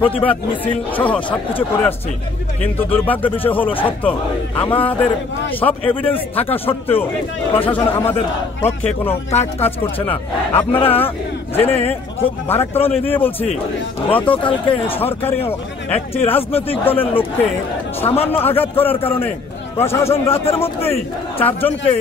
প্রতিবাদ মিছিল সহ সবকিছু করে আসছি, কিন্তু দুর্ভাগ্য বিষয় হলো সত্য আমাদের সব এভিডেন্স থাকা সত্ত্বেও প্রশাসন আমাদের পক্ষে কোনো কাজ করছে না। আপনারা জেনে খুব ভারাক্রান্ত দিয়ে বলছি, গতকালকে সরকারি একটি রাজনৈতিক দলের লোককে সামান্য আঘাত করার কারণে প্রশাসন রাতের মধ্যেই 4 জনকে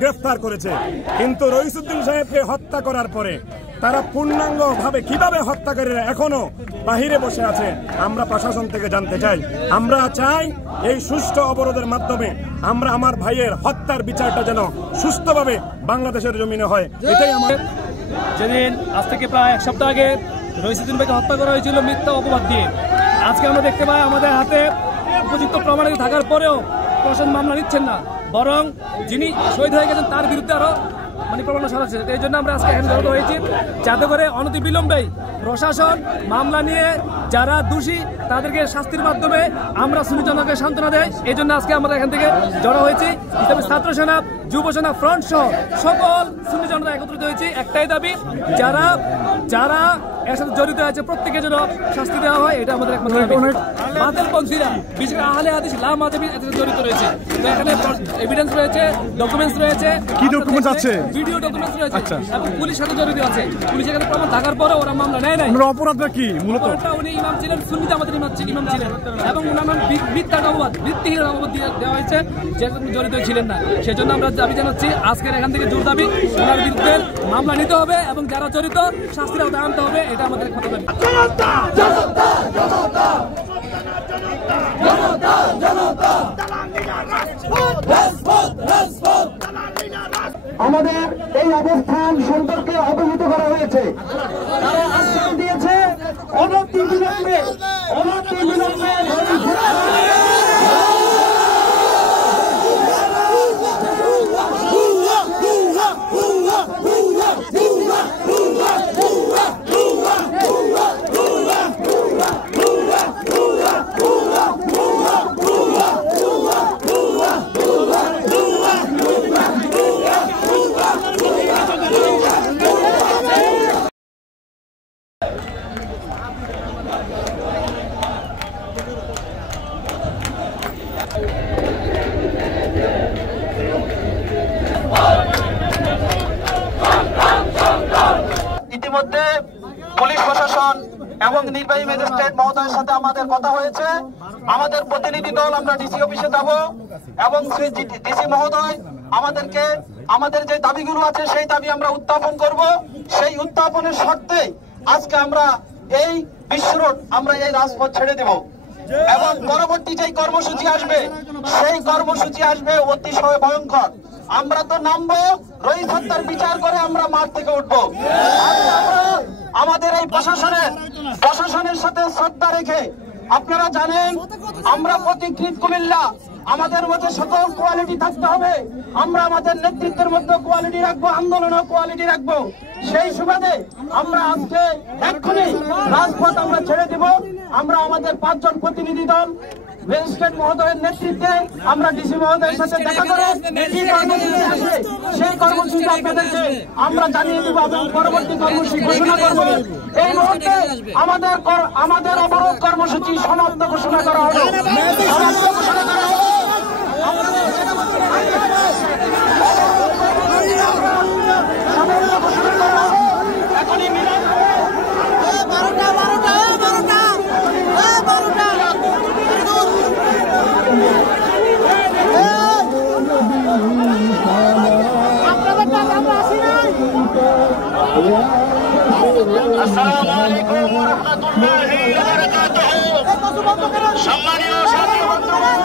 গ্রেফতার করেছে, কিন্তু রইসুদ্দিন সাহেবকে হত্যা করার পরে তারা পূর্ণাঙ্গভাবে কিভাবে হত্যাকারীরা এখনো বাহিরে বসে আছে আমরা প্রশাসন থেকে জানতে চাই। আমরা চাই এই সুষ্ঠু অবরোধের মাধ্যমে আমরা আমার ভাইয়ের হত্যার বিচারটা যেন সুষ্ঠুভাবে বাংলাদেশের জমিনে হয়। এটাই আমার। যেদিন আজ থেকে প্রায় 1 সপ্তাহ আগে রইসুদ্দিন ভাইকে হত্যা করা হয়েছিল মিথ্যা অপবাদ দিয়ে, আজকে আমরা দেখতে পাই আমাদের হাতে উপযুক্ত প্রমাণাদি থাকার পরেও প্রশাসন মামলা নিচ্ছেন না, বরং যিনি শহীদ হয়ে গেছেন তার বিরুদ্ধে আরো প্রমাণ সাজাচ্ছে। এই জন্য আমরা আজকে এখানে জড়িত হয়েছি, যাতে করে অনতিবিলম্বেই প্রশাসন মামলা নিয়ে যারা দোষী তাদেরকে শাস্তির মাধ্যমে আমরা সুন্নি জনতাকে সান্ত্বনা দেয়। এই জন্য আজকে আমরা এখান থেকে জড়ো হয়েছি। ইসলামী ছাত্র সেনা, যুব সেনা ফ্রন্ট সহ সকল সুন্নি জনতা একত্রিত হয়েছি। একটাই দাবি, যারা যারা এর সাথে জড়িত আছে প্রত্যেকের জন্য শাস্তি দেওয়া হয়, এটা আমাদের একমাত্র দাবি। বাতিলপন্থীরা বিশেষ করে আহলে হাদিস লামাযহাবী এতে জড়িত রয়েছে। তো এখানে এভিডেন্স রয়েছে, ডকুমেন্টস রয়েছে। কি ডকুমেন্টস আছে? ভিডিও ডকুমেন্টস রয়েছে। এবং পুলিশ সাথে জড়িত আছে। পুলিশ এখানে প্রমাণ থাকার পরে ওরা মামলা নেয় নাই। অপরাধটা কি মূলত? উনি ইমাম ছিলেন, সুন্নি জামাতের ইমাম ছিলেন, এবং ওনার নাম মিথ্যা অপবাদ, ভিত্তিহীন অপবাদ দেওয়া হয়েছে, যে জড়িত ছিলেন না। সেজন্য আমরা দাবি জানাচ্ছি, আজকের এখান থেকে জোর দাবি, ওনার বিরুদ্ধে মামলা নিতে হবে এবং যারা জড়িত শাস্তির আওতায় আনতে হবে, এটা আমাদের একমাত্র দাবি। আমাদের এই অবস্থান সম্পর্কে অবহিত করা হয়েছে। তারা আশ্বাস দিয়েছে অনতিবিলম্বে ইতিমধ্যে পুলিশ প্রশাসন এবং নির্বাহী ম্যাজিস্ট্রেট মহোদয়ের সাথে আমাদের কথা হয়েছে। আমাদের প্রতিনিধি দল আমরা ডিসি অফিসে যাব এবং শ্রী ডিসি মহোদয় আমাদেরকে আমাদের যে দাবিগুলো আছে সেই দাবি আমরা উত্থাপন করব। সেই উত্থাপনের শর্তে আজকে আমরা এই বিশ্ব রোড, আমরা এই রাজপথ ছেড়ে দেব। এবং পরবর্তী যে কর্মসূচি আসবে সেই কর্মসূচি আসবে অতিশয় ভয়ঙ্কর। আমরা তো নামবো, রহিত হত্যার বিচার করে আমরা মাঠ থেকে উঠবো। আমাদের এই প্রশাসনের সাথে শ্রদ্ধা রেখে, আপনারা জানেন আমরা প্রতিকৃত কুমিল্লা, আমাদের মধ্যে সকল কোয়ালিটি থাকতে হবে। আমরা আমাদের নেতৃত্বের মধ্যে কোয়ালিটি রাখবো, আন্দোলনও কোয়ালিটি রাখবো। সেই সুবাদে আমরা আজকে এক্ষুনি রাজপথ আমরা ছেড়ে দিব। আমরা আমাদের 5 জন প্রতিনিধি দল ম্যাজিস্ট্রেট মহোদয়ের নেতৃত্বে আমরা ডিসি মহোদয়ের সাথে দেখা করে কি কর্মসূচি আছে সেই কর্মসূচি আপনাদেরকে আমরা জানিয়ে দেব এবং পরবর্তী কর্মসূচি ঘোষণা করব। এই মুহূর্তে আমাদের অবরোধ কর্মসূচি সমাপ্ত ঘোষণা করা হবে। আসসালামু আলাইকুম ওয়া রাহমাতুল্লাহি ওয়া বারাকাতুহু। সম্মানীয় সাথী বন্ধুগণ,